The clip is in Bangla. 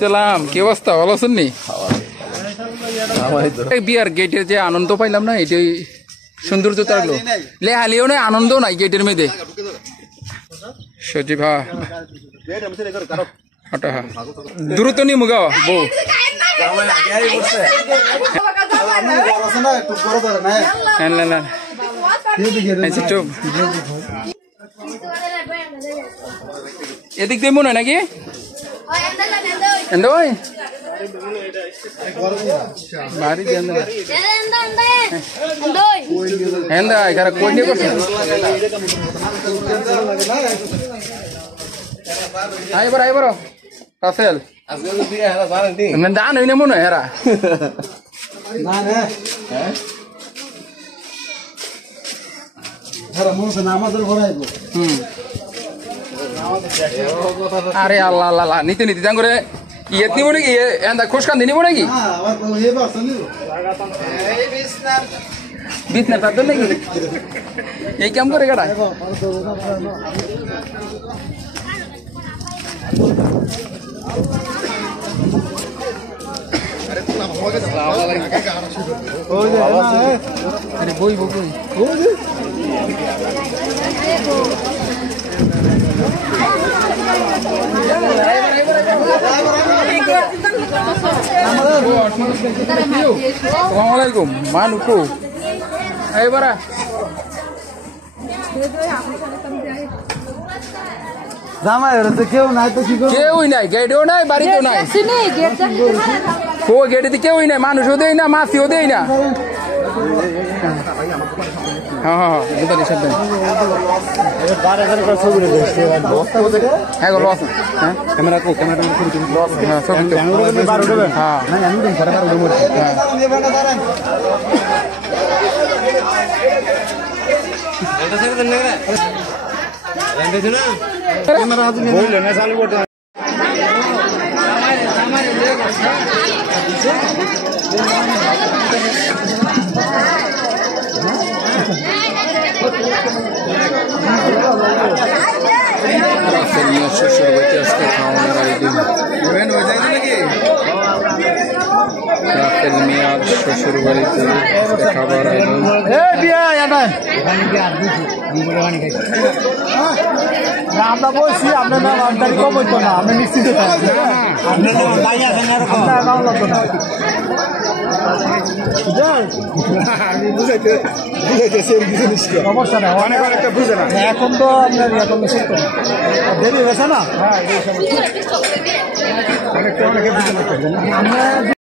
সালাম, কি অবস্থা? ভালো আছেন নি? বিয়ার গেটের যে আনন্দ পাইলাম না, এটাই সৌন্দর্য থাকলো। লেহালিও নাই, আনন্দ নাই গেটের মেয়েদের। সজীব দ্রুত নি মুগা বউ এদিক দিয়ে মনে হয় নাকি আইবার রাসেল দান হইনে মনে হয় হেরা আরে আল্লাহ আল্লাহ নিতে নিতে যান করে ইয়ে নিব নাকি খুশকান নিব নাকি বিছনা তার নাকি এই কাম করে গাড়া বই বই আসসালামাইকুম মানুকু এবারা কেউই নাই গেটেও নাই বাড়িতেও নাই ও গেটেতে কেউই নাই মানুষও দেয় না মাছিও দেয় না হ্যাঁ শ্বশুর বাড়িতে আজকে খাওয়ানোর আয়োজন রাতের মেয়াদ শ্বশুর বাড়িতে খাবার আয়োজন আমরা বলছি আপনার নাম আমদানি কম হইতো না আমরা নিশ্চিত সমস্যা না এখন তো আপনার এখন দেরি হয়েছে না